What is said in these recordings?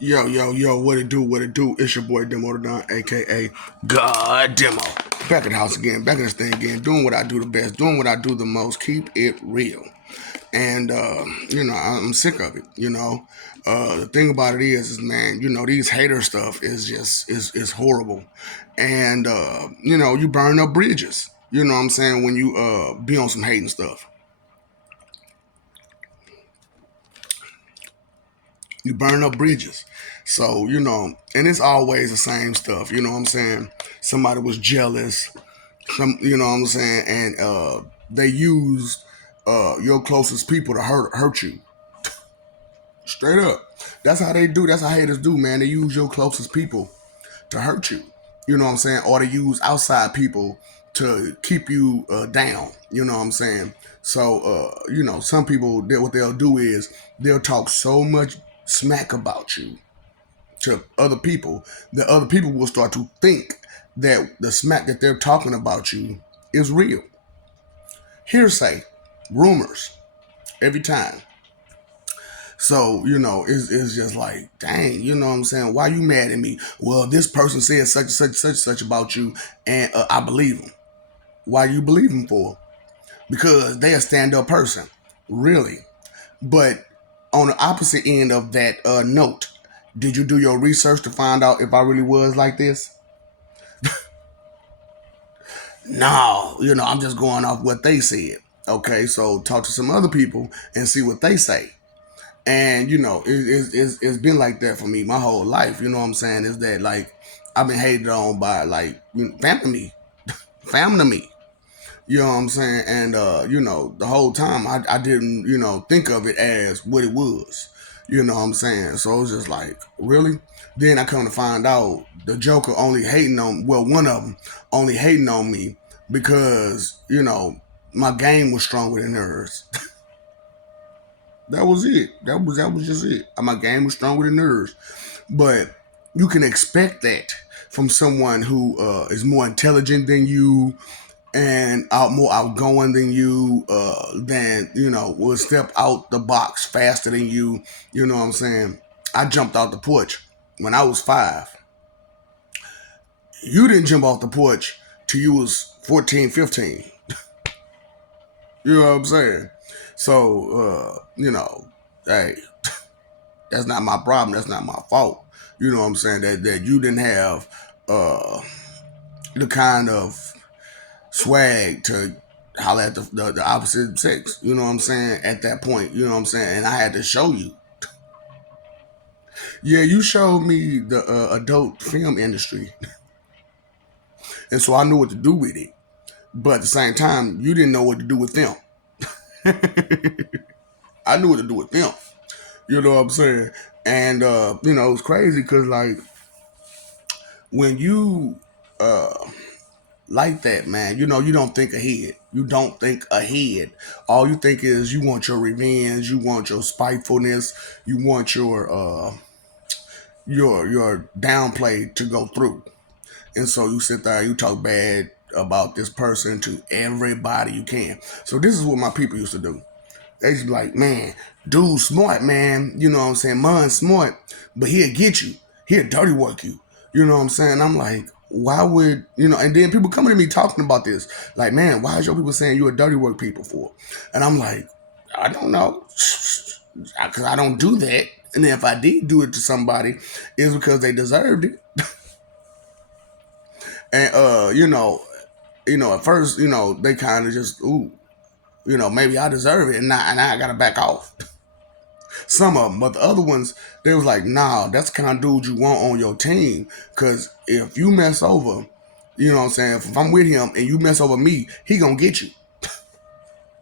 Yo, yo, yo, what it do, what it do? It's your boy Demo the Don, aka God Demo. Back in the house again, back in this thing again, doing what I do the best, doing what I do the most, keep it real. And I'm sick of it, The thing about it is man, these hater stuff is just is horrible. And you burn up bridges. You know what I'm saying, when you be on some hating stuff. You burn up bridges. So, and it's always the same stuff, you know what I'm saying? Somebody was jealous, you know what I'm saying, and they used your closest people to hurt you. Straight up. That's how they do. That's how haters do, man. They use your closest people to hurt you. You know what I'm saying? Or to use outside people to keep you down. You know what I'm saying? So, some people, what they'll do is they'll talk so much smack about you to other people that other people will start to think that the smack that they're talking about you is real. Hearsay, rumors, every time. So, it's just like, dang, you know what I'm saying? Why you mad at me? Well, this person said such and such, such and such about you, and I believe them. Why you believe them for? Because they a stand-up person, really. But on the opposite end of that note, did you do your research to find out if I really was like this? No, I'm just going off what they said. Okay, so talk to some other people and see what they say. And it's been like that for me my whole life. You know what I'm saying? Is that like I've been hated on by like family to me. You know what I'm saying? And the whole time I didn't think of it as what it was. You know what I'm saying? So it was just like, really? Then I come to find out the Joker only hating on, well, one of them only hating on me because my game was stronger than hers. That was it. That was just it. My game was stronger than theirs. But you can expect that from someone who is more intelligent than you and more outgoing than you, than will step out the box faster than you. You know what I'm saying? I jumped out the porch when I was 5. You didn't jump off the porch till you was 14, 15. You know what I'm saying? So, hey, that's not my problem. That's not my fault. You know what I'm saying? That you didn't have the kind of swag to holler at the opposite sex. You know what I'm saying? At that point, you know what I'm saying? And I had to show you. Yeah, you showed me the adult film industry. And so I knew what to do with it. But at the same time, you didn't know what to do with them. I knew what to do with them. You know what I'm saying? And it was crazy because like when you like that, man, you don't think ahead. You don't think ahead. All you think is you want your revenge, you want your spitefulness, you want your downplay to go through. And so you sit there, you talk bad about this person to everybody you can. So this is what my people used to do. They used to be like, man, dude smart, man. You know what I'm saying? Man's smart, but he'll get you. He'll dirty work you. You know what I'm saying? I'm like, why would, and then people coming to me talking about this. Like, man, why is your people saying you're a dirty work people for? And I'm like, I don't know. Because I don't do that. And then if I did do it to somebody, it's because they deserved it. And, at first, they kind of just, ooh, maybe I deserve it. And now I got to back off. Some of them, but the other ones, they was like, nah, that's the kind of dude you want on your team. Because if you mess over, you know what I'm saying? If I'm with him and you mess over me, he gonna get you.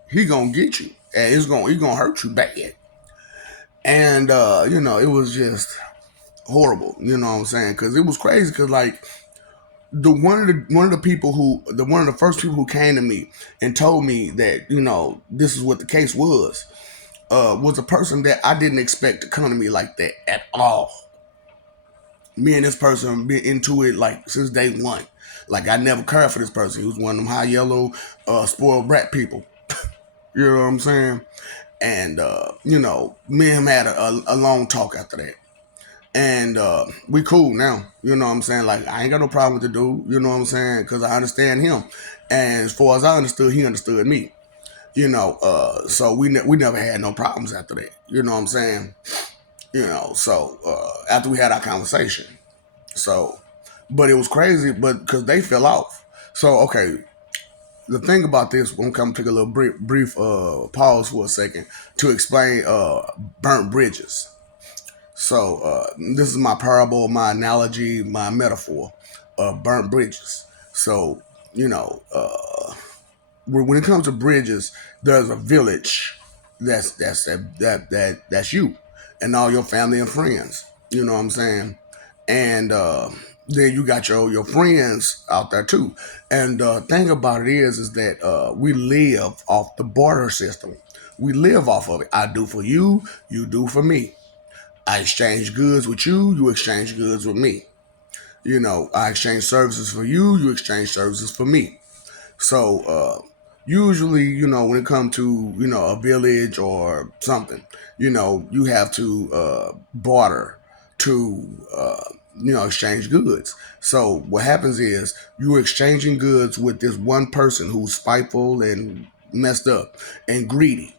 He gonna get you, and he gonna hurt you bad. And it was just horrible. You know what I'm saying? Because it was crazy. Because like the one of the people who the one of the first people who came to me and told me that this is what the case was a person that I didn't expect to come to me like that at all. Me and this person been into it like since day one. Like I never cared for this person. He was one of them high yellow, spoiled brat people. You know what I'm saying? And me and him had a long talk after that. And we cool now. You know what I'm saying? Like, I ain't got no problem with the dude. You know what I'm saying? Because I understand him, and as far as I understood, he understood me. So we never had no problems after that. You know what I'm saying? So after we had our conversation, so but it was crazy, but because they fell off. So okay, the thing about this, we're gonna come take a little brief pause for a second to explain burnt bridges. So this is my parable, my analogy, my metaphor of burnt bridges. So you know, when it comes to bridges, there's a village that's you and all your family and friends. You know what I'm saying? And then you got your friends out there too. And the thing about it is that we live off the barter system. We live off of it. I do for you, you do for me. I exchange goods with you, you exchange goods with me. I exchange services for you, you exchange services for me. So usually, when it comes to a village or something, you have to barter to exchange goods. So what happens is you're exchanging goods with this one person who's spiteful and messed up and greedy,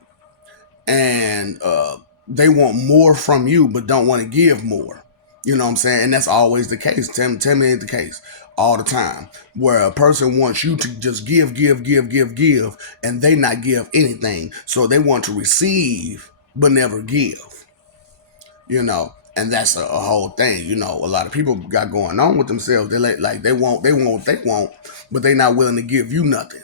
and they want more from you but don't want to give more. You know what I'm saying? And that's always the case. Tell me the case all the time, where a person wants you to just give, and they not give anything. So they want to receive but never give. And that's a whole thing. A lot of people got going on with themselves. Like they want, but they not willing to give you nothing.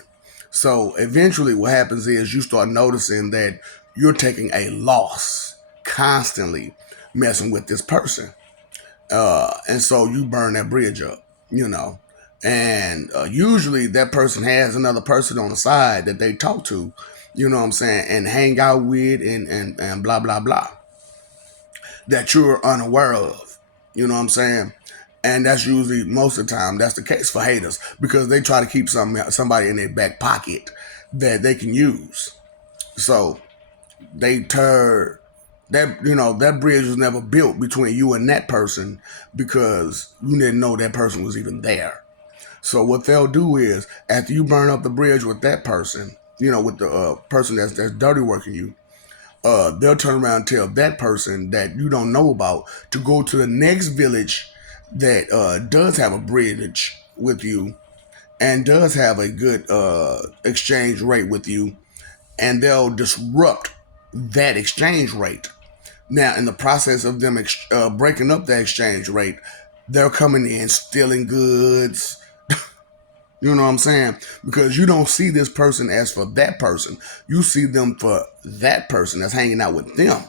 So eventually, what happens is you start noticing that you're taking a loss constantly messing with this person. And so you burn that bridge up, you know. And usually that person has another person on the side that they talk to, you know what I'm saying, and hang out with and blah, blah, blah, that you're unaware of, you know what I'm saying? And that's usually, most of the time, that's the case for haters because they try to keep somebody in their back pocket that they can use. So they tear that bridge was never built between you and that person because you didn't know that person was even there. So what they'll do is after you burn up the bridge with that person, with the person that's dirty working you, they'll turn around and tell that person that you don't know about to go to the next village that does have a bridge with you and does have a good exchange rate with you, and they'll disrupt that exchange rate. Now, in the process of them breaking up the exchange rate, they're coming in stealing goods. You know what I'm saying? Because you don't see this person as for that person. You see them for that person that's hanging out with them.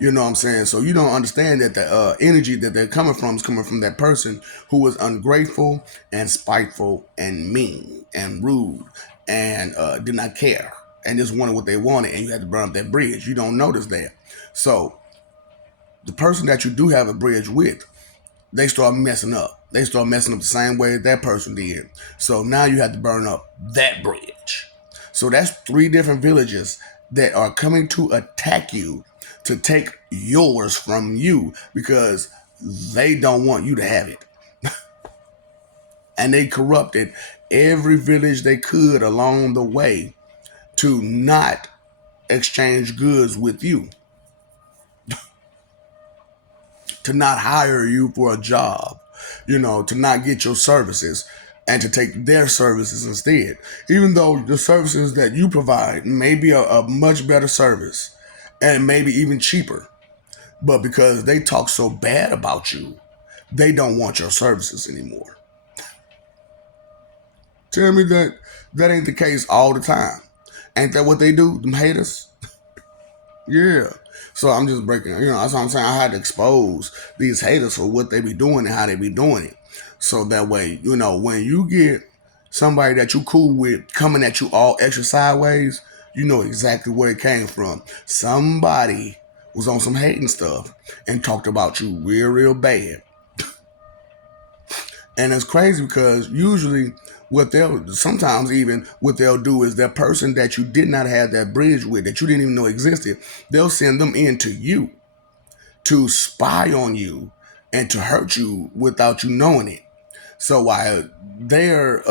You know what I'm saying? So you don't understand that the energy that they're coming from is coming from that person who is ungrateful and spiteful and mean and rude and did not care and just wanted what they wanted, and you had to burn up that bridge. You don't notice that. So the person that you do have a bridge with, they start messing up. They start messing up the same way that person did. So now you have to burn up that bridge. So that's 3 different villages that are coming to attack you to take yours from you because they don't want you to have it. And they corrupted every village they could along the way to not exchange goods with you, to not hire you for a job, to not get your services and to take their services instead. Even though the services that you provide may be a much better service and maybe even cheaper, but because they talk so bad about you, they don't want your services anymore. Tell me that ain't the case all the time. Ain't that what they do, them haters? Yeah. So I'm just breaking, that's what I'm saying. I had to expose these haters for what they be doing and how they be doing it. So that way, when you get somebody that you cool with coming at you all extra sideways, you know exactly where it came from. Somebody was on some hating stuff and talked about you real bad. And it's crazy because usually sometimes even what they'll do is that person that you did not have that bridge with, that you didn't even know existed, they'll send them in to you to spy on you and to hurt you without you knowing it. So while they're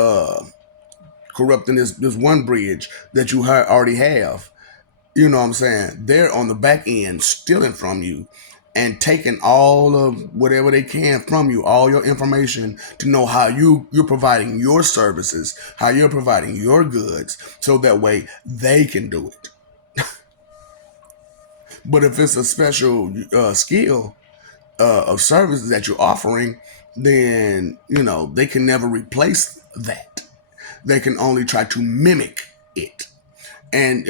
corrupting this one bridge that you already have, you know what I'm saying? They're on the back end stealing from you and taking all of whatever they can from you, all your information to know how you're providing your services, how you're providing your goods, so that way they can do it. But if it's a special skill of services that you're offering, then they can never replace that. They can only try to mimic it. And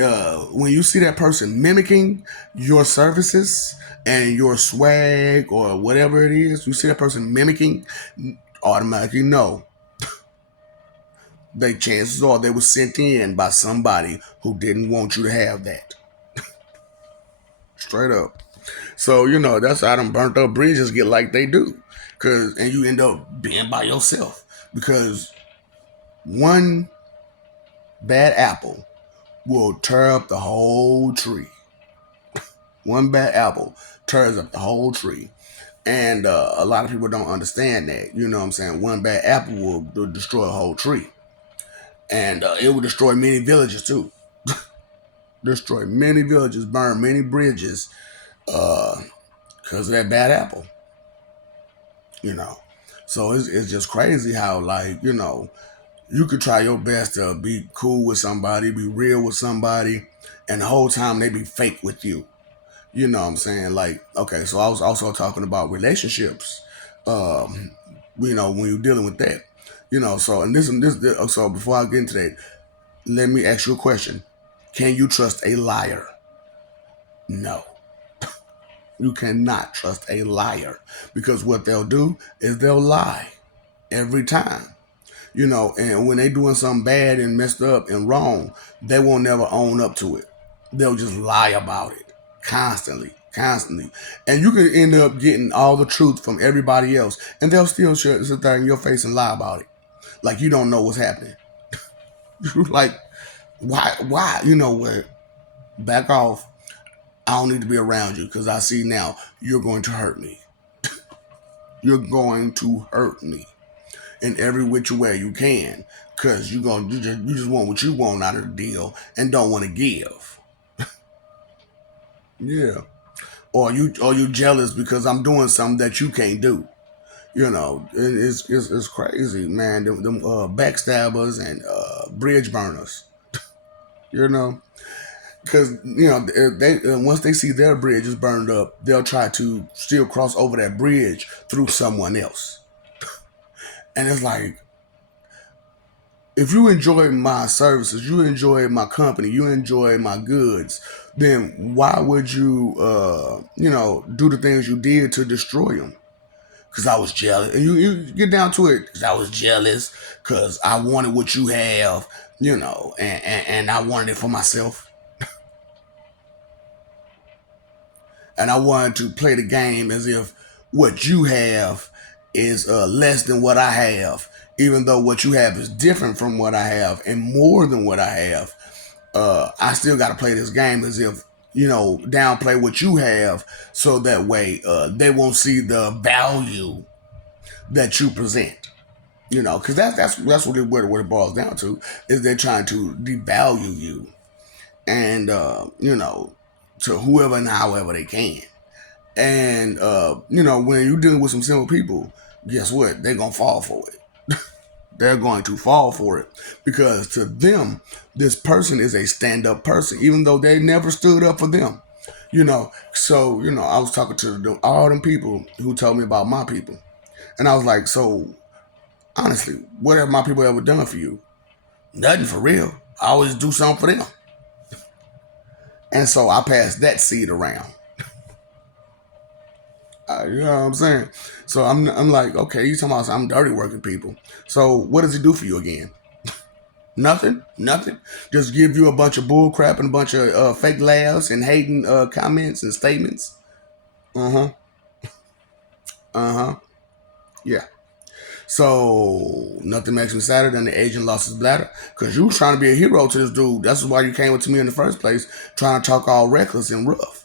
when you see that person mimicking your services and your swag or whatever it is, you see that person mimicking, automatically know they chances are they were sent in by somebody who didn't want you to have that. Straight up. So that's how them burnt up bridges get like they do, and you end up being by yourself because one bad apple will tear up the whole tree. One bad apple tears up the whole tree. And a lot of people don't understand that. You know what I'm saying? One bad apple will destroy a whole tree. And it will destroy many villages too. Destroy many villages, burn many bridges because of that bad apple. So it's just crazy how, like, you could try your best to be cool with somebody, be real with somebody, and the whole time they be fake with you. You know what I'm saying? Like, okay, so I was also talking about relationships. When you're dealing with that, So so before I get into that, let me ask you a question: can you trust a liar? No, you cannot trust a liar because what they'll do is they'll lie every time. And when they doing something bad and messed up and wrong, they won't never own up to it. They'll just lie about it constantly. And you can end up getting all the truth from everybody else, and they'll still sit there in your face and lie about it. Like you don't know what's happening. Like, why? You know what? Back off. I don't need to be around you because I see now you're going to hurt me. You're going to hurt me in every which way you can, because you just want what you want out of the deal and don't want to give. Yeah. Or you jealous because I'm doing something that you can't do. It's crazy, man. Them backstabbers and bridge burners. You know, because they once they see their bridge is burned up, they'll try to still cross over that bridge through someone else. And it's like, if you enjoy my services, you enjoy my company, you enjoy my goods, then why would you, do the things you did to destroy them? Because I was jealous. And you get down to it, because I was jealous, because I wanted what you have, and I wanted it for myself. And I wanted to play the game as if what you have is less than what I have, even though what you have is different from what I have and more than what I have. I still got to play this game as if, downplay what you have, so that way they won't see the value that you present. Because that's what it boils down to, is they're trying to devalue you, and to whoever and however they can. And when you're dealing with some simple people, guess what? They're gonna fall for it. They're going to fall for it because to them, this person is a stand-up person, even though they never stood up for them. So I was talking to all them people who told me about my people, and I was like, so honestly, what have my people ever done for you? Nothing, for real. I always do something for them. And so I passed that seed around. You know what I'm saying? So I'm like, okay, you talking about I'm dirty working people. So what does he do for you again? Nothing. Just give you a bunch of bull crap and a bunch of fake laughs and hating comments and statements. Yeah. So nothing makes me sadder than the agent lost his bladder, because you was trying to be a hero to this dude. That's why you came to me in the first place, trying to talk all reckless and rough.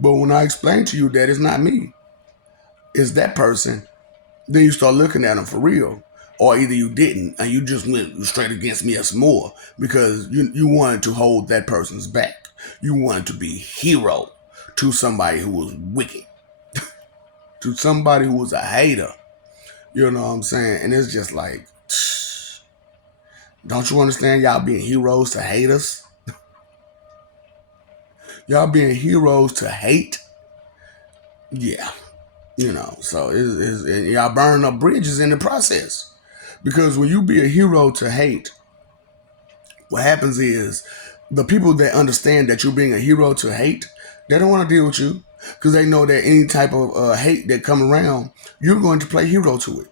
But when I explained to you that it's not me, is that person, then you start looking at them for real. Or either you didn't and you just went straight against me as more because you wanted to hold that person's back. You wanted to be hero to somebody who was wicked, to somebody who was a hater. You know what I'm saying? And it's just like, don't you understand y'all being heroes to haters? Y'all being heroes to hate? Yeah. So and y'all burning up bridges in the process. Because when you be a hero to hate, what happens is the people that understand that you're being a hero to hate, they don't want to deal with you because they know that any type of hate that come around, you're going to play hero to it.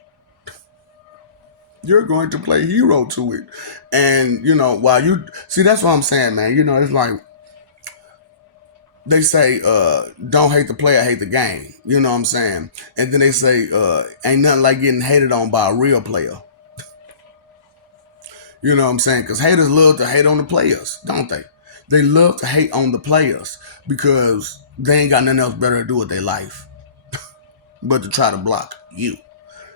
You're going to play hero to it. And, while you see, that's what I'm saying, man. It's like they say, don't hate the player, hate the game. You know what I'm saying? And then they say, ain't nothing like getting hated on by a real player. You know what I'm saying? Because haters love to hate on the players, don't they? They love to hate on the players because they ain't got nothing else better to do with their life but to try to block you.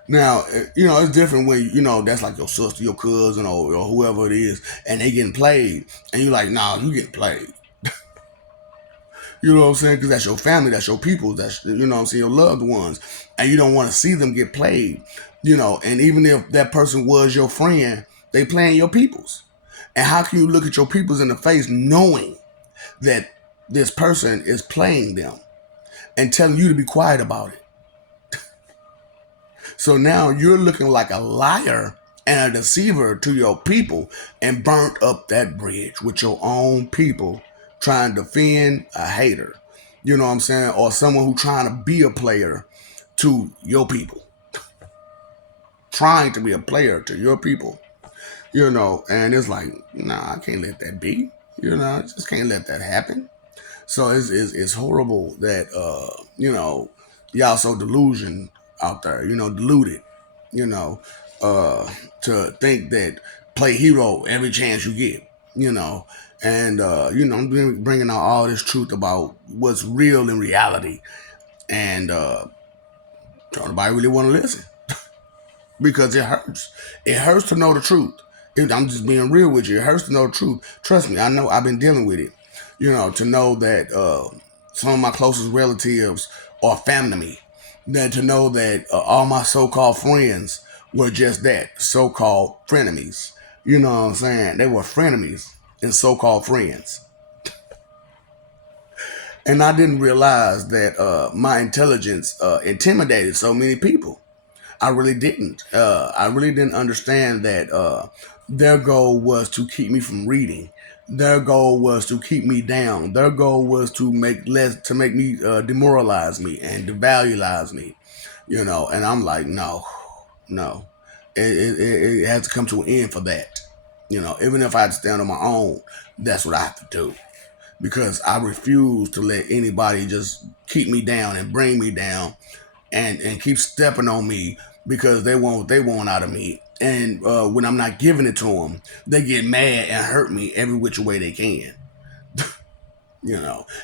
Now, it's different when, that's like your sister, your cousin, or whoever it is, and they getting played, and you're like, nah, you getting played. You know what I'm saying? Because that's your family, that's your people, that's, what I'm saying, your loved ones, and you don't want to see them get played, and even if that person was your friend, they playing your peoples. And how can you look at your peoples in the face knowing that this person is playing them and telling you to be quiet about it? So now you're looking like a liar and a deceiver to your people and burnt up that bridge with your own people trying to defend a hater. You know what I'm saying? Or someone who trying to be a player to your people. Trying to be a player to your people. And it's like, nah, I can't let that be. I just can't let that happen. So it's horrible that y'all so delusion out there, deluded, you know, to think that play hero every chance you get, and I'm bringing out all this truth about what's real in reality, and don't nobody really want to listen because it hurts. It hurts to know the truth. I'm just being real with you. It hurts to know the truth. Trust me, I know I've been dealing with it. To know that some of my closest relatives are family. Then to know that all my so-called friends were just that, so-called frenemies. You know what I'm saying? They were frenemies and so-called friends. And I didn't realize that my intelligence intimidated so many people. I really didn't. I really didn't understand that their goal was to keep me from reading. Their goal was to keep me down. Their goal was to make me demoralize me and devaluize me. And I'm like, no, no, it has to come to an end for that. Even if I had to stand on my own, that's what I have to do because I refuse to let anybody just keep me down and bring me down and keep stepping on me because they want what they want out of me. And when I'm not giving it to them, they get mad and hurt me every which way they can.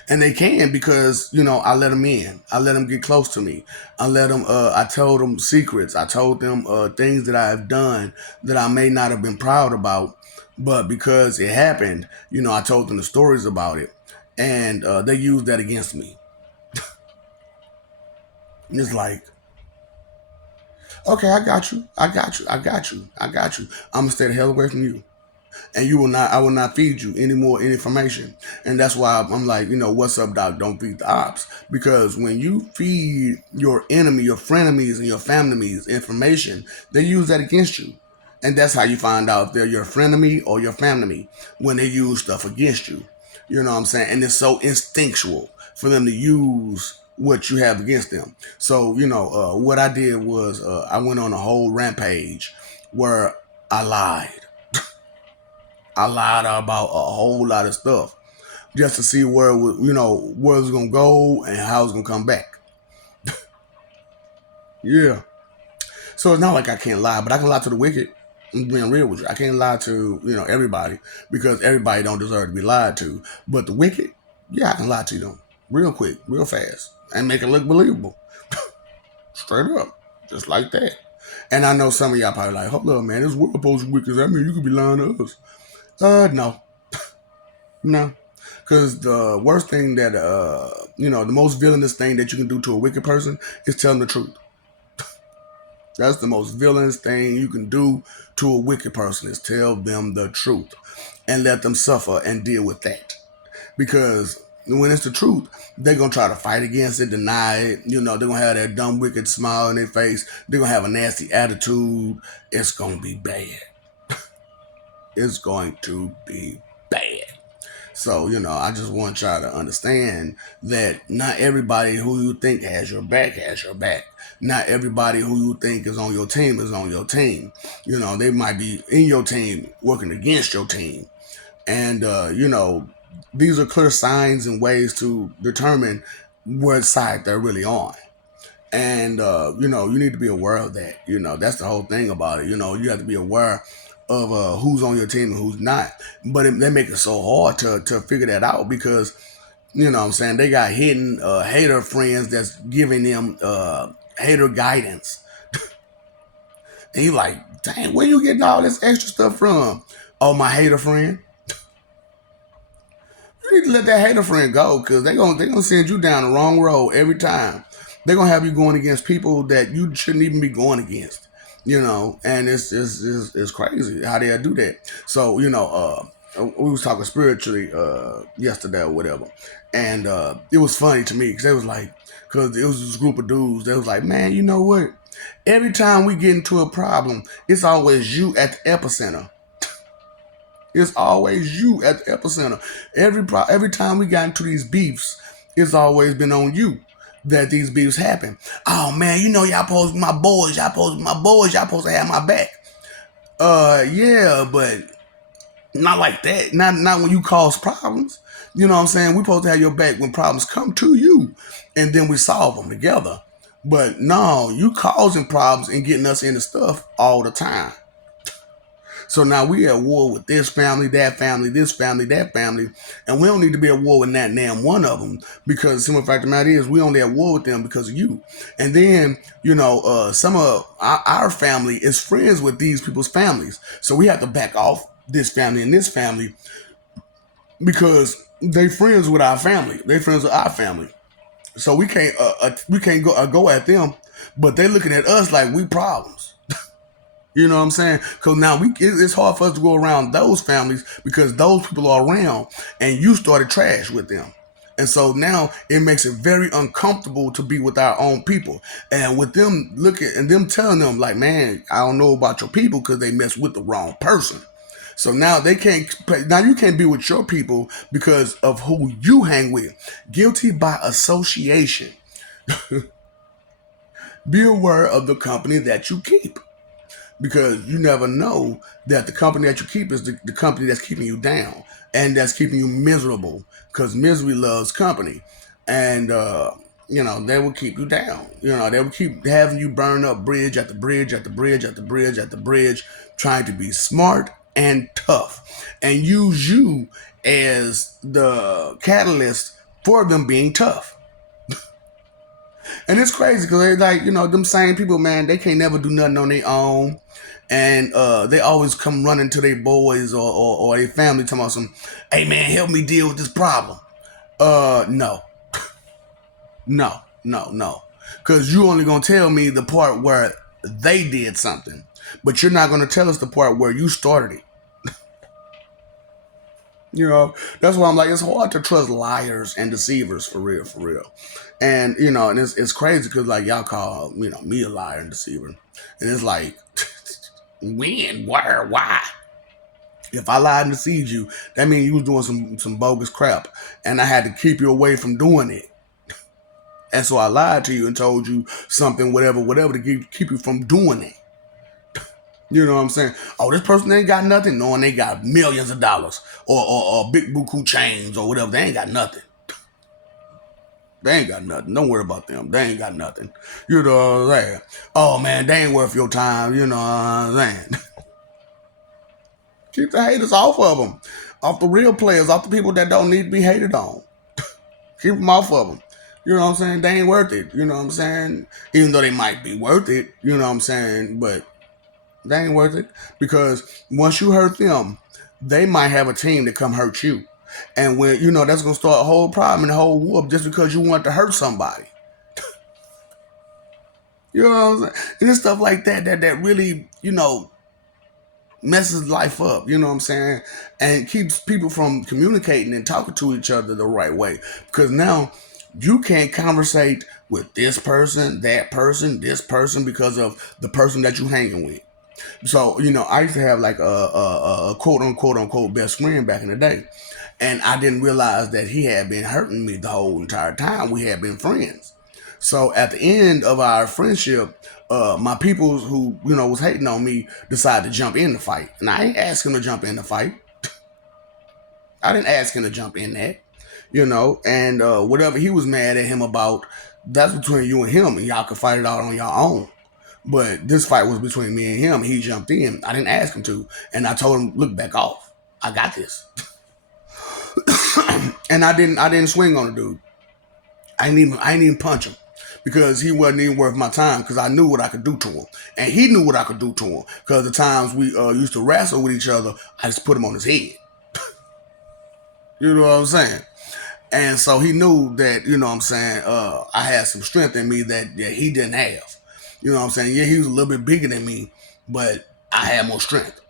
And they can because, I let them in. I let them get close to me. I told them secrets. I told them things that I have done that I may not have been proud about. But because it happened, I told them the stories about it. And they used that against me. It's like, okay, I got you. I got you. I got you. I got you. I'm gonna stay the hell away from you. And I will not feed you any more information. And that's why I'm like, what's up, doc? Don't feed the ops. Because when you feed your enemy, your frenemies, and your families information, they use that against you. And that's how you find out if they're your frenemy or your family when they use stuff against you. You know what I'm saying? And it's so instinctual for them to use what you have against them. So, what I did was I went on a whole rampage where I lied. I lied about a whole lot of stuff just to see where where it's gonna go and how it's gonna come back. Yeah. So it's not like I can't lie, but I can lie to the wicked. I'm being real with you. I can't lie to everybody because everybody don't deserve to be lied to. But the wicked, yeah, I can lie to them real quick, real fast, and make it look believable. Straight up. Just like that. And I know some of y'all probably like, hold up, man, this world supposed to be wicked. I mean, you could be lying to us. No. No. Because the worst thing that, the most villainous thing that you can do to a wicked person is tell them the truth. That's the most villainous thing you can do to a wicked person is tell them the truth and let them suffer and deal with that. Because when it's the truth, they're gonna try to fight against it, deny it. They're gonna have that dumb, wicked smile on their face. They're gonna have a nasty attitude. It's gonna be bad. It's going to be bad. So, I just want y'all to understand that not everybody who you think has your back has your back. Not everybody who you think is on your team is on your team. They might be in your team working against your team. And, these are clear signs and ways to determine what side they're really on. And, you need to be aware of that. That's the whole thing about it. You have to be aware of who's on your team and who's not. But they make it so hard to figure that out because, what I'm saying, they got hidden hater friends that's giving them hater guidance. And you like, dang, where you getting all this extra stuff from? Oh, my hater friend. You need to let that hater friend go because they're gonna send you down the wrong road every time. They're gonna have you going against people that you shouldn't even be going against. And it's crazy how they do that. So, we was talking spiritually yesterday or whatever. And it was funny to me because it was this group of dudes that was like, man, you know what? Every time we get into a problem, it's always you at the epicenter. It's always you at the epicenter. Every time we got into these beefs, it's always been on you that these beefs happen. Oh man, y'all supposed to be my boys. Y'all supposed to be my boys. Y'all supposed to have my back. Yeah, but not like that. Not when you cause problems. You know what I'm saying? We supposed to have your back when problems come to you, and then we solve them together. But no, you causing problems and getting us into stuff all the time. So now we at war with this family, that family, this family, that family, and we don't need to be at war with that damn one of them because the simple fact of the matter is we only at war with them because of you. And then, some of our family is friends with these people's families. So we have to back off this family and this family because they friends with our family. They friends with our family. So we can't go at them, but they looking at us like we problems. You know what I'm saying? Because now it's hard for us to go around those families because those people are around and you started trash with them. And so now it makes it very uncomfortable to be with our own people. And with them looking and them telling them like, man, I don't know about your people because they mess with the wrong person. So now you can't be with your people because of who you hang with. Guilty by association. Be aware of the company that you keep. Because you never know that the company that you keep is the company that's keeping you down and that's keeping you miserable because misery loves company. And, they will keep you down. They will keep having you burn up bridge after bridge after bridge after bridge after bridge, trying to be smart and tough and use you as the catalyst for them being tough. And it's crazy because they're like, them same people, man, they can't never do nothing on their own. And they always come running to their boys or their family talking about some, hey man, help me deal with this problem. No. No. Because you only going to tell me the part where they did something. But you're not going to tell us the part where you started it. That's why I'm like, it's hard to trust liars and deceivers for real. And, and it's crazy because like y'all call, me a liar and deceiver. And it's like, when, where, why? If I lied and deceived you, that means you was doing some bogus crap. And I had to keep you away from doing it. And so I lied to you and told you something, whatever, to keep you from doing it. You know what I'm saying? Oh, this person ain't got nothing, knowing they got millions of dollars or big buku chains or whatever. They ain't got nothing. They ain't got nothing. Don't worry about them. They ain't got nothing. You know what I'm saying? Oh, man, they ain't worth your time. You know what I'm saying? Keep the haters off of them. Off the real players. Off the people that don't need to be hated on. Keep them off of them. You know what I'm saying? They ain't worth it. You know what I'm saying? Even though they might be worth it, you know what I'm saying? But they ain't worth it because once you hurt them, they might have a team to come hurt you. And when you know that's gonna start a whole problem and a whole whoop just because you want to hurt somebody. You know what I'm saying? And it's stuff like that really, messes life up, you know what I'm saying? And keeps people from communicating and talking to each other the right way. Because now you can't conversate with this person, that person, this person because of the person that you hanging with. So, I used to have like a quote unquote best friend back in the day. And I didn't realize that he had been hurting me the whole entire time we had been friends. So at the end of our friendship, my peoples who was hating on me decided to jump in the fight, and I ain't ask him to jump in the fight. I didn't ask him to jump in that, and whatever he was mad at him about, that's between you and him, and y'all can fight it out on your own. But this fight was between me and him. He jumped in. I didn't ask him to, and I told him, "Look, back off. I got this." And I didn't swing on the dude. I didn't even punch him because he wasn't even worth my time because I knew what I could do to him. And he knew what I could do to him because the times we used to wrestle with each other, I just put him on his head. You know what I'm saying? And so he knew that, I had some strength in me that he didn't have. You know what I'm saying? Yeah, he was a little bit bigger than me, but I had more strength.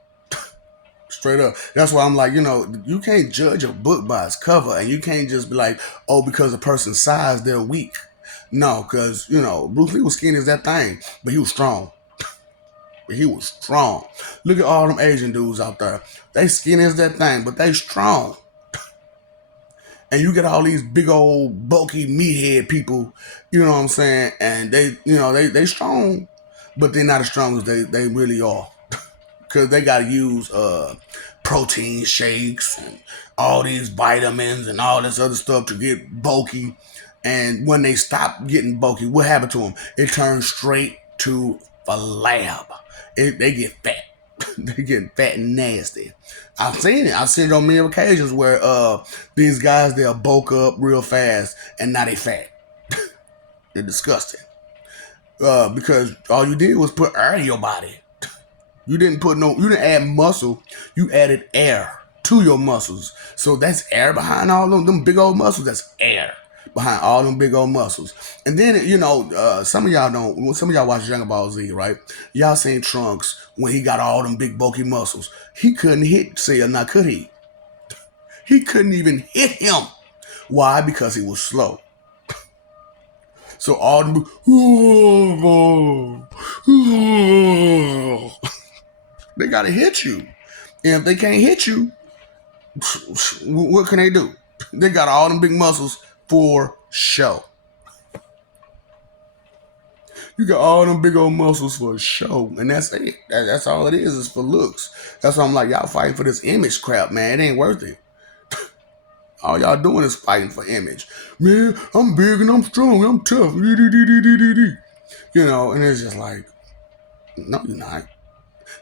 Straight up. That's why I'm like, you can't judge a book by its cover, and you can't just be like, oh, because a person's size, they're weak. No, because, Bruce Lee was skinny as that thing, but he was strong. He was strong. Look at all them Asian dudes out there. They skinny as that thing, but they strong. And you get all these big old bulky meathead people, you know what I'm saying? And they strong, but they're not as strong as they really are. Because they got to use protein shakes and all these vitamins and all this other stuff to get bulky. And when they stop getting bulky, what happened to them? It turns straight to flab. They get fat. They get fat and nasty. I've seen it. I've seen it on many occasions where these guys, they'll bulk up real fast and now they fat. They're disgusting. Because all you did was put air in your body. You didn't add muscle. You added air to your muscles. So that's air behind all them big old muscles. That's air behind all them big old muscles. And then, some of y'all watch Dragon Ball Z, right? Y'all seen Trunks when he got all them big bulky muscles. He couldn't hit Cell, now could he? He couldn't even hit him. Why? Because he was slow. So all them, they gotta hit you. And if they can't hit you, what can they do? They got all them big muscles for show. You got all them big old muscles for show, and that's it. That's all it is for looks. That's why I'm like, y'all fighting for this image crap, man. It ain't worth it. All y'all doing is fighting for image. Man, I'm big and I'm strong. I'm tough. And it's just like, no, you're not.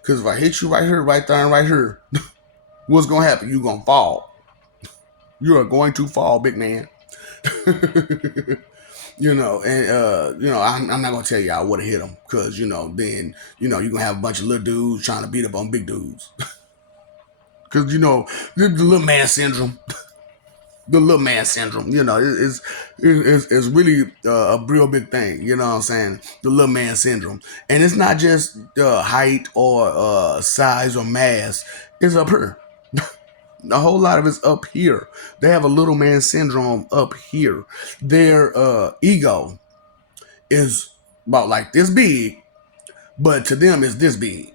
Because if I hit you right here, right there, and right here, what's going to happen? You're going to fall. You are going to fall, big man. I'm not going to tell y'all what to hit them. Because, then, you're going to have a bunch of little dudes trying to beat up on big dudes. Because, the little man syndrome. The little man syndrome, is really a real big thing. You know what I'm saying? The little man syndrome, and it's not just height or size or mass. It's up here. A whole lot of it's up here. They have a little man syndrome up here. Their ego is about like this big, but to them it's this big.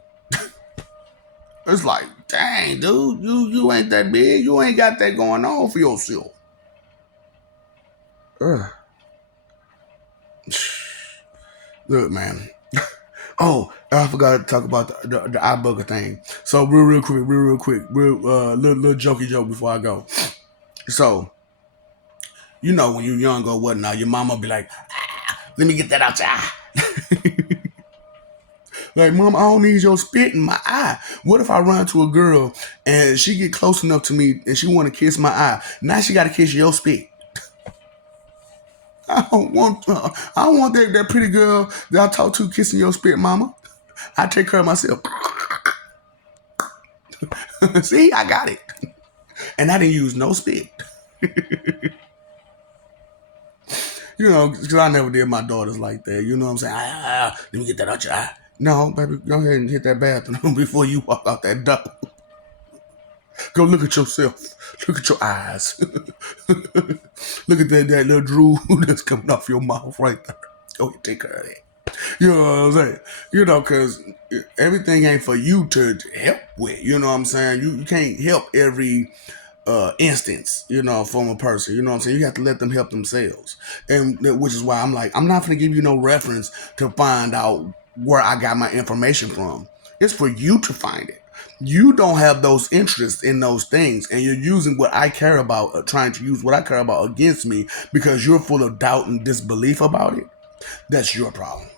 It's like, dang, dude, you ain't that big. You ain't got that going on for yourself. Look, man. Oh, I forgot to talk about the eye booger thing. So real quick, little jokey joke before I go. So, when you're young or whatnot, your mama be like, let me get that out your eye. Like, Mom, I don't need your spit in my eye. What if I run to a girl and she get close enough to me and she want to kiss my eye? Now she got to kiss your spit. I don't want that pretty girl that I talked to kissing your spit, mama. I take care of myself. See, I got it. And I didn't use no spit. Because I never did my daughters like that. You know what I'm saying? Let me get that out your eye. No, baby, go ahead and hit that bathroom before you walk out that door. Go look at yourself. Look at your eyes. Look at that little drool that's coming off your mouth right there. Go ahead, take care of that. You know what I'm saying? Because everything ain't for you to help with. You know what I'm saying? You can't help every instance, from a person. You know what I'm saying? You have to let them help themselves. And which is why I'm like, I'm not going to give you no reference to find out where I got my information from. It's for you to find it. You don't have those interests in those things, and you're using what I care about, trying to use what I care about against me because you're full of doubt and disbelief about it. That's your problem.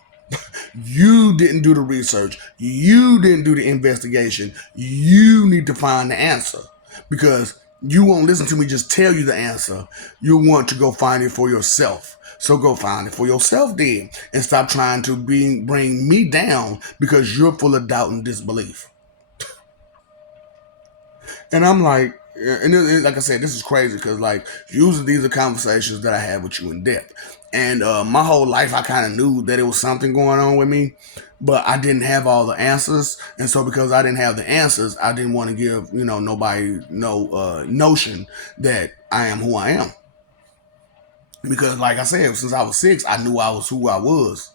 You didn't do the research. You didn't do the investigation. You need to find the answer because you won't listen to me just tell you the answer. You want to go find it for yourself. So go find it for yourself then, and stop trying to bring me down because you're full of doubt and disbelief. And I'm like, and like I said, this is crazy because like usually these are conversations that I have with you in depth. And my whole life I kind of knew that it was something going on with me, but I didn't have all the answers. And so because I didn't have the answers, I didn't want to give, nobody no notion that I am who I am. Because like I said, since I was 6, I knew I was who I was.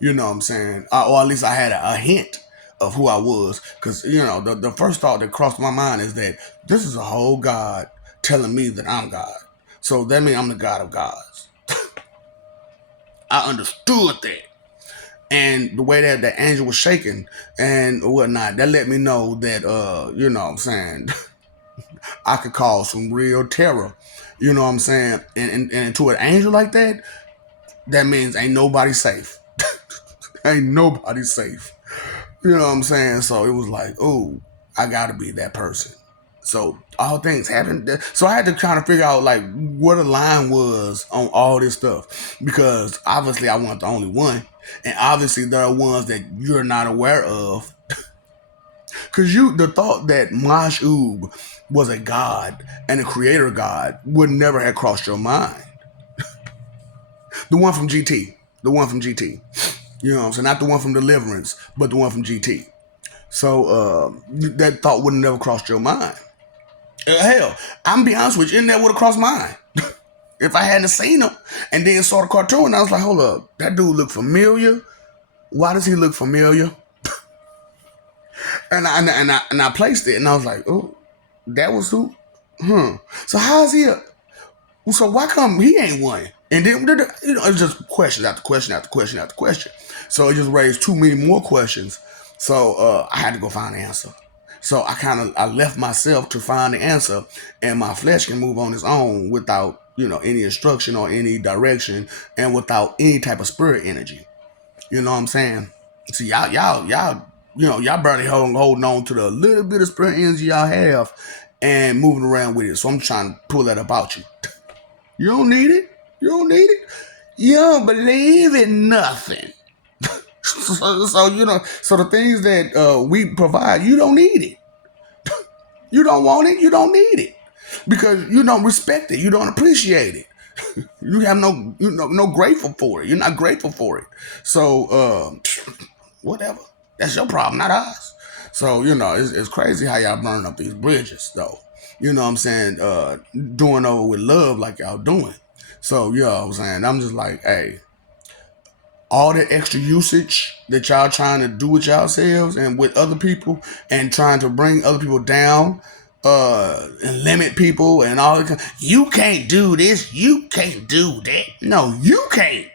You know what I'm saying? Or at least I had a hint of who I was. Because, the first thought that crossed my mind is that this is a whole God telling me that I'm God. So that means I'm the God of gods. I understood that. And the way that the angel was shaking and whatnot, that let me know that, you know what I'm saying, I could cause some real terror. You know what I'm saying? And to an angel like that, that means ain't nobody safe. Ain't nobody safe. You know what I'm saying? So it was like, oh, I gotta be that person. So all things happened. So I had to kind of figure out like what the line was on all this stuff. Because obviously I wasn't the only one. And obviously there are ones that you're not aware of. Because the thought that Mash'ub was a god and a creator god would never have crossed your mind. The one from GT. The one from GT. You know what I'm saying? Not the one from Deliverance, but the one from GT. So that thought would have never crossed your mind. Hell, I'm gonna be honest with you, it never would have crossed mine. If I hadn't seen him and then saw the cartoon, I was like, hold up, that dude look familiar. Why does he look familiar? And I placed it, and I was like, oh, that was who? So how's he? So why come he ain't one? And then it's just question after question after question after question. So it just raised too many more questions. So I had to go find the answer. So I left myself to find the answer, and my flesh can move on its own without any instruction or any direction, and without any type of spirit energy. You know what I'm saying? See, y'all barely holding on to the little bit of spirit energy y'all have and moving around with it. So I'm trying to pull that about you. You don't need it. You don't need it. You don't believe in nothing. So so the things that we provide, you don't need it. You don't want it. You don't need it because you don't respect it. You don't appreciate it. You have no grateful for it. You're not grateful for it. So whatever. That's your problem, not ours. So it's crazy how y'all burn up these bridges, though. You know what I'm saying? Doing over with love like y'all doing. So, you know what I'm saying? I'm just like, hey, all the extra usage that y'all trying to do with yourselves and with other people and trying to bring other people down and limit people and all that. You can't do this. You can't do that. No, you can't.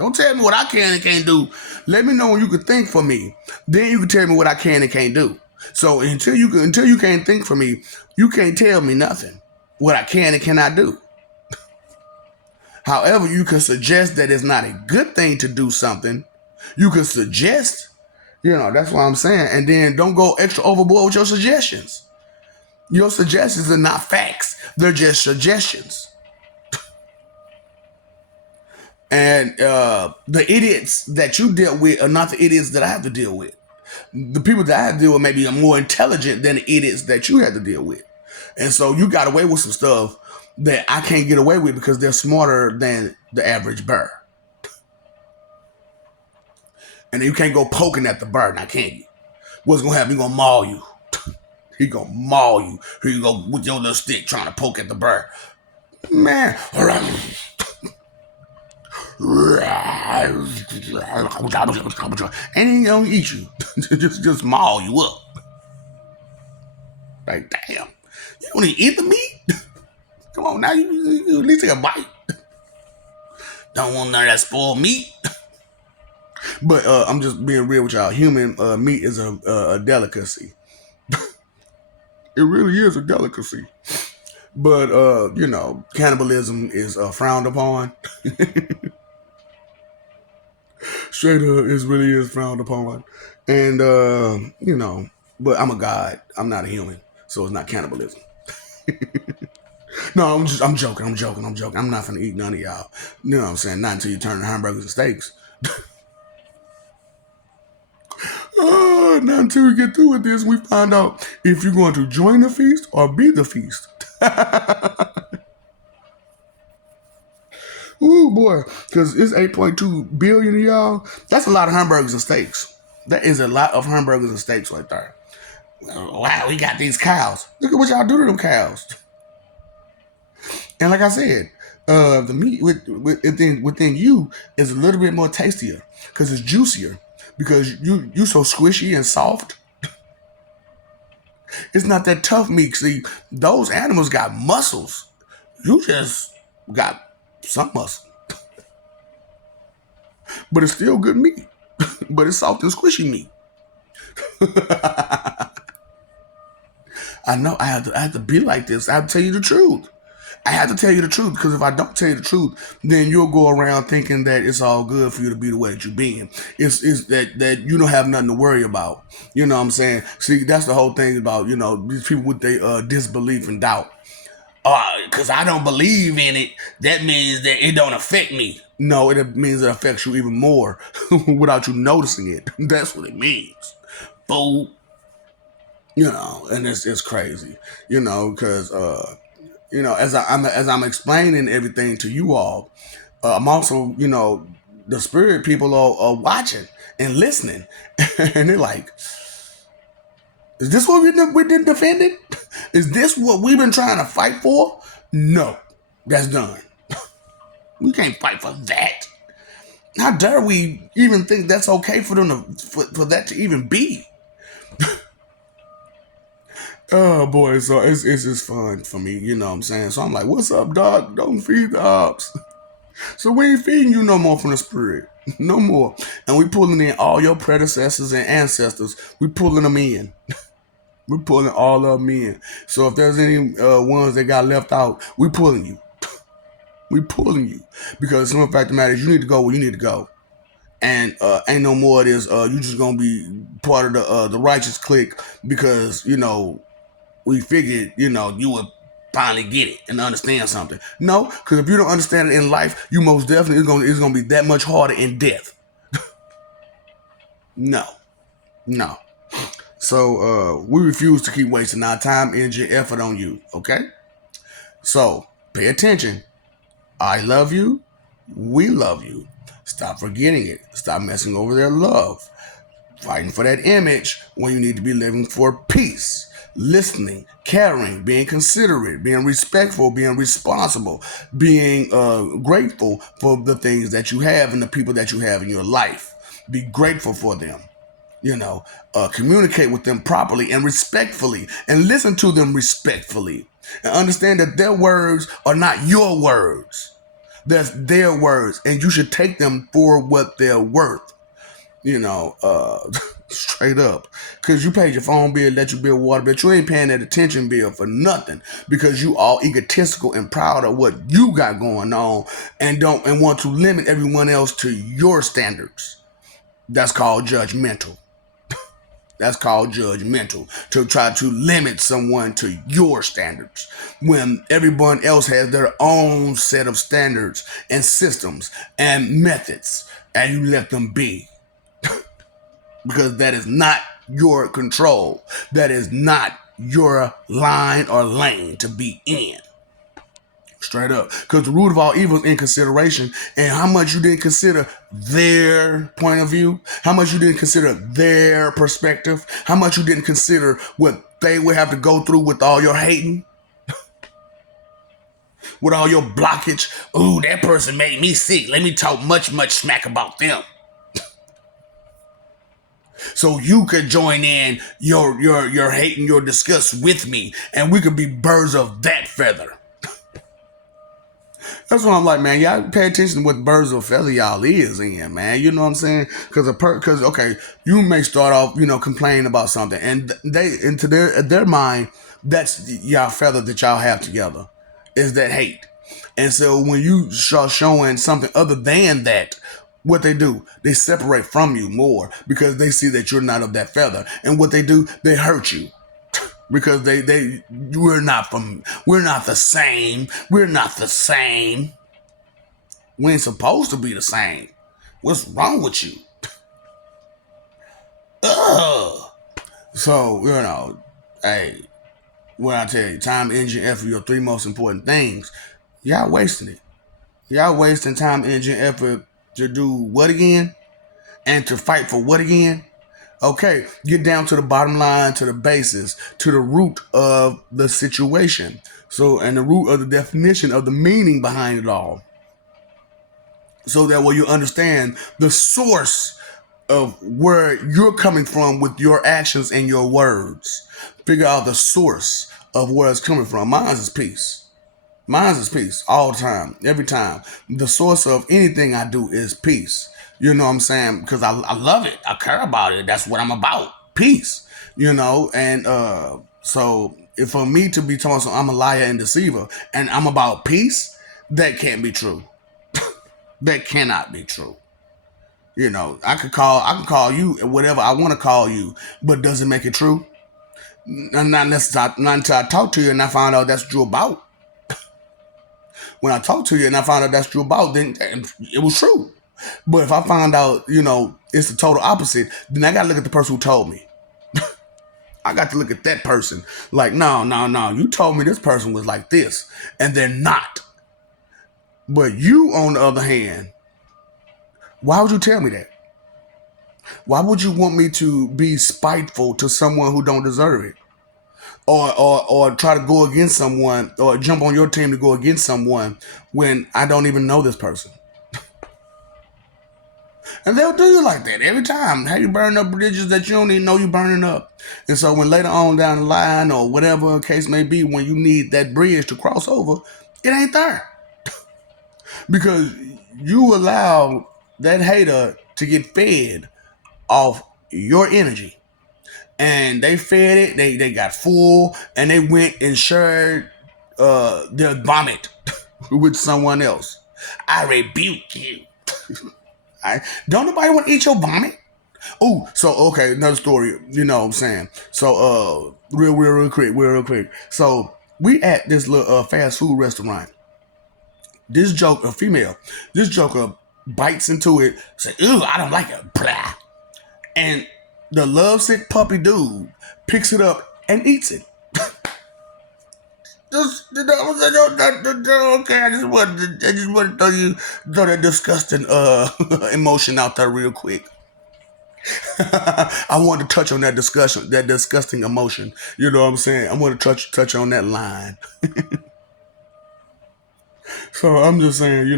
Don't tell me what I can and can't do. Let me know when you can think for me. Then you can tell me what I can and can't do. So until you can't think for me, you can't tell me nothing. What I can and cannot do. However, you can suggest that it's not a good thing to do something. You can suggest, that's what I'm saying. And then don't go extra overboard with your suggestions. Your suggestions are not facts. They're just suggestions. And the idiots that you dealt with are not the idiots that I have to deal with. The people that I have to deal with maybe are more intelligent than the idiots that you had to deal with. And so you got away with some stuff that I can't get away with because they're smarter than the average bird. And you can't go poking at the bird now, can you? What's gonna happen? He gonna maul you. He gonna maul you. Here you go with your little stick trying to poke at the bird. Man. And he gonna eat you. just maul you up. Like, damn. You wanna eat the meat? Come on now, you at least take a bite. Don't want none of that spoiled meat. But I'm just being real with y'all. Human meat is a delicacy. It really is a delicacy. But cannibalism is frowned upon. Straight up, it really is frowned upon. And but I'm a god. I'm not a human, so it's not cannibalism. No, I'm joking. I'm not gonna eat none of y'all. You know what I'm saying? Not until you turn to hamburgers and steaks. Not until we get through with this, we find out if you're going to join the feast or be the feast. Ooh, boy, because it's 8.2 billion of y'all. That's a lot of hamburgers and steaks. That is a lot of hamburgers and steaks right there. Wow, we got these cows. Look at what y'all do to them cows. And like I said, the meat within you is a little bit more tastier because it's juicier. Because you so squishy and soft. It's not that tough meat. See, those animals got muscles. You just got some muscle. But it's still good meat. But it's soft and squishy meat. I know I have to be like this. I have to tell you the truth. I have to tell you the truth because if I don't tell you the truth, then you'll go around thinking that it's all good for you to be the way that you're being. It's that you don't have nothing to worry about. You know what I'm saying? See, that's the whole thing about these people with their disbelief and doubt. Because I don't believe in it, that means that it don't affect me. No, it means it affects you even more without you noticing it. That's what it means. Fool. And it's crazy. Because as I'm explaining everything to you all, I'm also, the spirit people are watching and listening, and they're like, "Is this what we did defended? Is this what we've been trying to fight for? No, that's done. We can't fight for that. How dare we even think that's okay for them for that to even be?" Oh boy, so it's just fun for me, you know what I'm saying? So I'm like, what's up, dog? Don't feed the ops. So we ain't feeding you no more from the spirit. No more. And we pulling in all your predecessors and ancestors. We pulling them in. We're pulling all of them in. So if there's any ones that got left out, we pulling you. We pulling you. Because the simple fact of the matter is you need to go where you need to go. And ain't no more of this, you just gonna be part of the righteous clique because, we figured, you would finally get it and understand something. No, because if you don't understand it in life, you most definitely it's gonna be that much harder in death. No. So we refuse to keep wasting our time, energy, effort on you. Okay. So pay attention. I love you. We love you. Stop forgetting it. Stop messing over their love. Fighting for that image when you need to be living for peace. Listening, caring, being considerate, being respectful, being responsible, being grateful for the things that you have and the people that you have in your life. Be grateful for them. Communicate with them properly and respectfully and listen to them respectfully and understand that their words are not your words. That's their words and you should take them for what they're worth. Straight up. Because you paid your phone bill, electric bill, water bill. You ain't paying that attention bill for nothing. Because you all egotistical and proud of what you got going on and want to limit everyone else to your standards. That's called judgmental. That's called judgmental. To try to limit someone to your standards when everyone else has their own set of standards and systems and methods, and you let them be because that is not your control. That is not your line or lane to be in. Straight up. Because the root of all evil is inconsideration. And how much you didn't consider their point of view, how much you didn't consider their perspective, how much you didn't consider what they would have to go through with all your hating, with all your blockage. Ooh, that person made me sick. Let me talk much smack about them. So you could join in your hate and your disgust with me, and we could be birds of that feather. That's what I'm like, man. Y'all pay attention to what birds of feather y'all is in, man. You know what I'm saying? Because okay, you may start off, complaining about something, and they into their mind, that's y'all feather that y'all have together, is that hate. And so when you start showing something other than that, what they do, they separate from you more because they see that you're not of that feather, and what they do, they hurt you because we're not the same. We're not the same. We ain't supposed to be the same. What's wrong with you? Ugh. So, hey, what I tell you, time, energy, effort, your three most important things. Y'all wasting it. Y'all wasting time, energy, effort to do what again? And to fight for what again? Okay, get down to the bottom line, to the basis, to the root of the situation. So, and the root of the definition of the meaning behind it all. So that way you understand the source of where you're coming from with your actions and your words. Figure out the source of where it's coming from. Mine is peace. Mine is peace all the time, every time. The source of anything I do is peace. You know what I'm saying? Because I love it. I care about it. That's what I'm about. Peace. And so if for me to be told I'm a liar and deceiver and I'm about peace, that can't be true. That cannot be true. I can call you whatever I want to call you, but does it make it true? Not necessarily. Not until I talk to you and I find out that's what you're about. When I talk to you and I find out that's what you're about, then it was true. But if I find out, it's the total opposite, then I got to look at the person who told me. I got to look at that person like, no. You told me this person was like this, and they're not. But you, on the other hand, why would you tell me that? Why would you want me to be spiteful to someone who don't deserve it? Or try to go against someone or jump on your team to go against someone when I don't even know this person? And they'll do you like that every time. How you burn up bridges that you don't even know you burning up. And so when later on down the line or whatever case may be, when you need that bridge to cross over, it ain't there. Because you allow that hater to get fed off your energy. And they fed it, they got full, and they went and shared their vomit with someone else. I rebuke you. Don't nobody want to eat your vomit? Oh, so okay, another story. You know what I'm saying? So real quick. So we at this little fast food restaurant. This joker, female, this joker bites into it, say, "Ew, I don't like it." Blah. And the lovesick puppy dude picks it up and eats it. Okay, I just wanted to throw that disgusting emotion out there real quick. I wanted to touch on that disgusting emotion. You know what I'm saying? I want to touch on that line. So I'm just saying,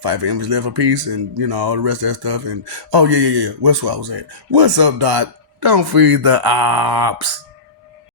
fight for image, live for peace, and all the rest of that stuff. And oh yeah. What's what I was at? What's up, Doc? Don't feed the ops.